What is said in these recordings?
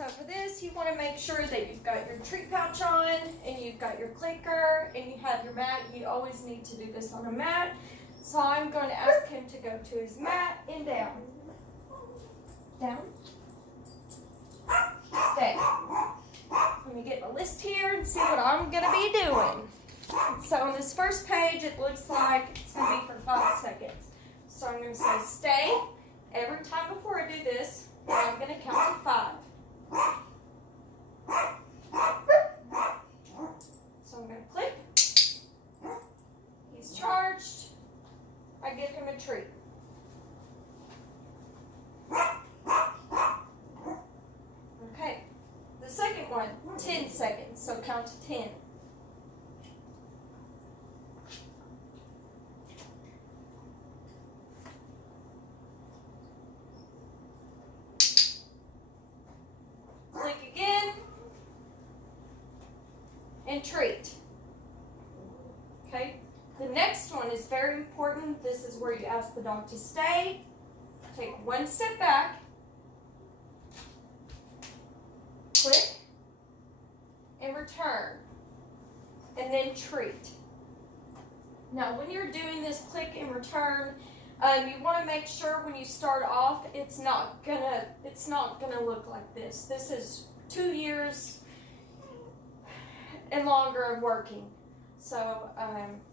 So for this, you want to make sure that you've got your treat pouch on, and you've got your clicker, and you have your mat. You always need to do this on a mat. So I'm going to ask him to go to his mat and down. Down. Stay. Let me get my list here and see what I'm going to be doing. So on this first page, it looks like it's going to be for 5 seconds. So I'm going to say stay. Every time before I do this, I'm going to count to 5. So I'm going to click. He's charged. I give him a treat. Okay. The second one, 10 seconds. So count to 10. Click again. And treat. Okay. The next one is very important. This is where you ask the dog to stay. Take one step back. Click. And return. And then treat. Now when you're doing this click and return, you want to make sure when you start off, it's not gonna look like this. This is 2 years and longer of working. So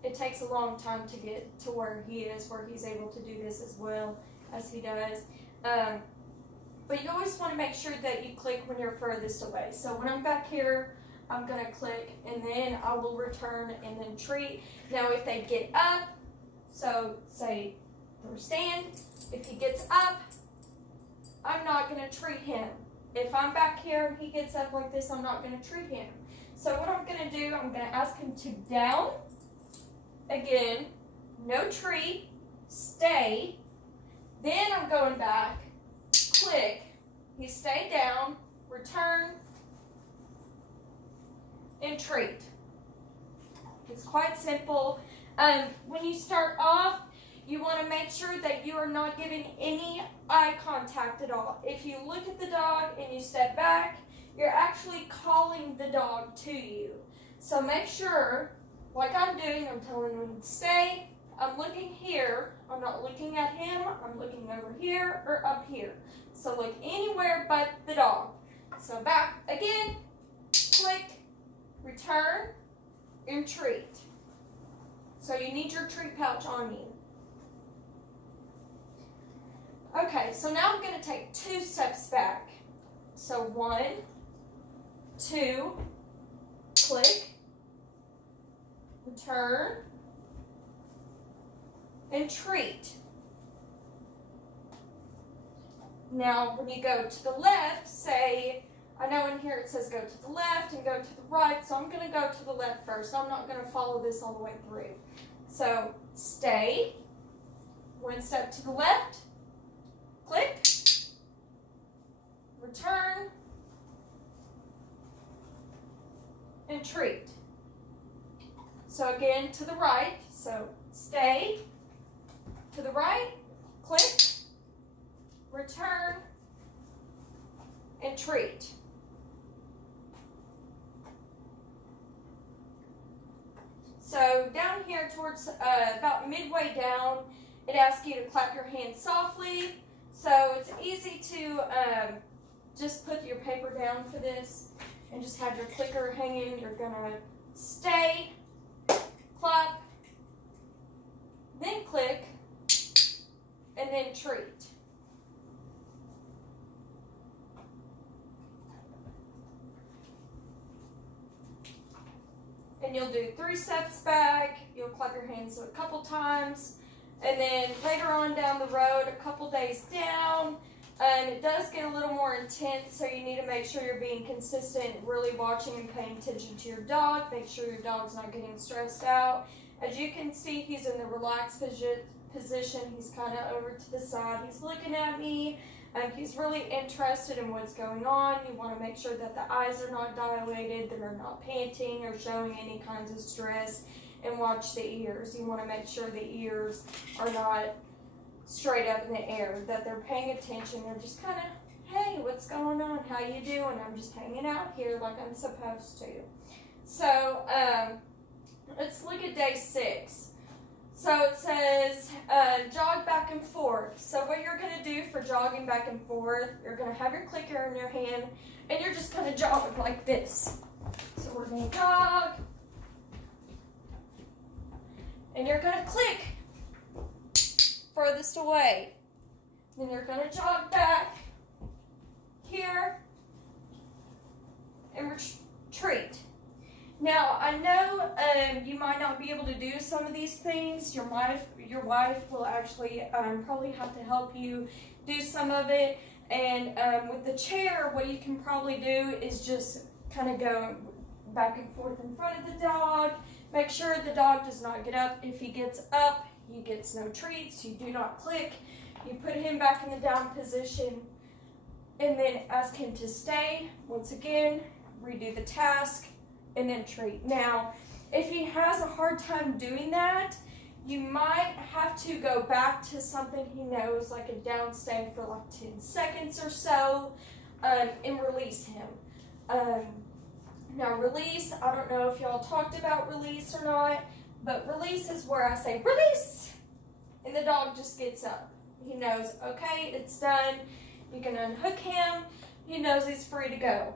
it takes a long time to get to where he is, where he's able to do this as well as he does. But you always want to make sure that you click when you're furthest away. So when I'm back here, I'm going to click and then I will return and then treat. Now if they get up, so say or stand, if he gets up, I'm not going to treat him. If I'm back here and he gets up like this, I'm not going to treat him. So what I'm going to do, I'm going to ask him to down, again, no treat, stay, then I'm going back, click, he stayed down, return, and treat. It's quite simple. When you start off, you want to make sure that you are not giving any eye contact at all. If you look at the dog and you step back, you're actually calling the dog to you. So make sure, like I'm doing, I'm telling him to stay. I'm looking here. I'm not looking at him. I'm looking over here or up here. So look anywhere but the dog. So back again, click, return, and treat. So you need your treat pouch on you. Okay, so now I'm going to take 2 steps back. So 1, 2, click, return, and treat. Now, when you go to the left, say, I know in here it says go to the left and go to the right, so I'm going to go to the left first. I'm not going to follow this all the way through. So, stay, 1 step to the left, click, return, and treat. So again, to the right, so stay, to the right, click, return, and treat. So down here towards about midway down, it asks you to clap your hands softly. So it's easy to just put your paper down for this and just have your clicker hanging. You're gonna stay, clap, then click, and then treat. And you'll do 3 steps back, you'll clap your hands a couple times, and then later on down the road, a couple days down, it does get a little more intense, so you need to make sure you're being consistent, really watching and paying attention to your dog. Make sure your dog's not getting stressed out. As you can see, he's in the relaxed position. He's kind of over to the side. He's looking at me. He's really interested in what's going on. You want to make sure that the eyes are not dilated, that are not panting or showing any kinds of stress. And watch the ears. You want to make sure the ears are not straight up in the air, that they're paying attention. They're just kind of, hey, what's going on? how you doing? I'm just hanging out here like I'm supposed to. So, let's look at day 6. So it says, jog back and forth. So what you're going to do for jogging back and forth, you're going to have your clicker in your hand, and you're just going to jog like this. So we're going to jog, and you're going to click furthest away. Then you're going to jog back here and retreat. Now, I know you might not be able to do some of these things. Your wife will actually probably have to help you do some of it. And with the chair, what you can probably do is just kind of go back and forth in front of the dog. Make sure the dog does not get up. If he gets up, he gets no treats. You do not click. You put him back in the down position and then ask him to stay. Once again, redo the task and then treat. Now, if he has a hard time doing that, you might have to go back to something he knows, like a down stay for like 10 seconds or so, and release him. Now, release, I don't know if y'all talked about release or not, but release is where I say, release, and the dog just gets up. He knows, okay, it's done. You can unhook him. He knows he's free to go.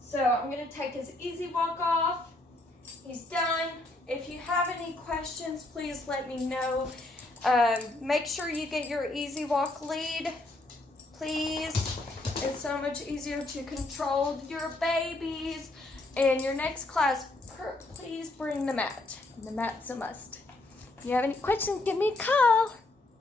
So I'm going to take his easy walk off. He's done. If you have any questions, please let me know. Make sure you get your easy walk lead, please. It's so much easier to control your babies. In your next class, please bring the mat. The mat's a must. If you have any questions, give me a call.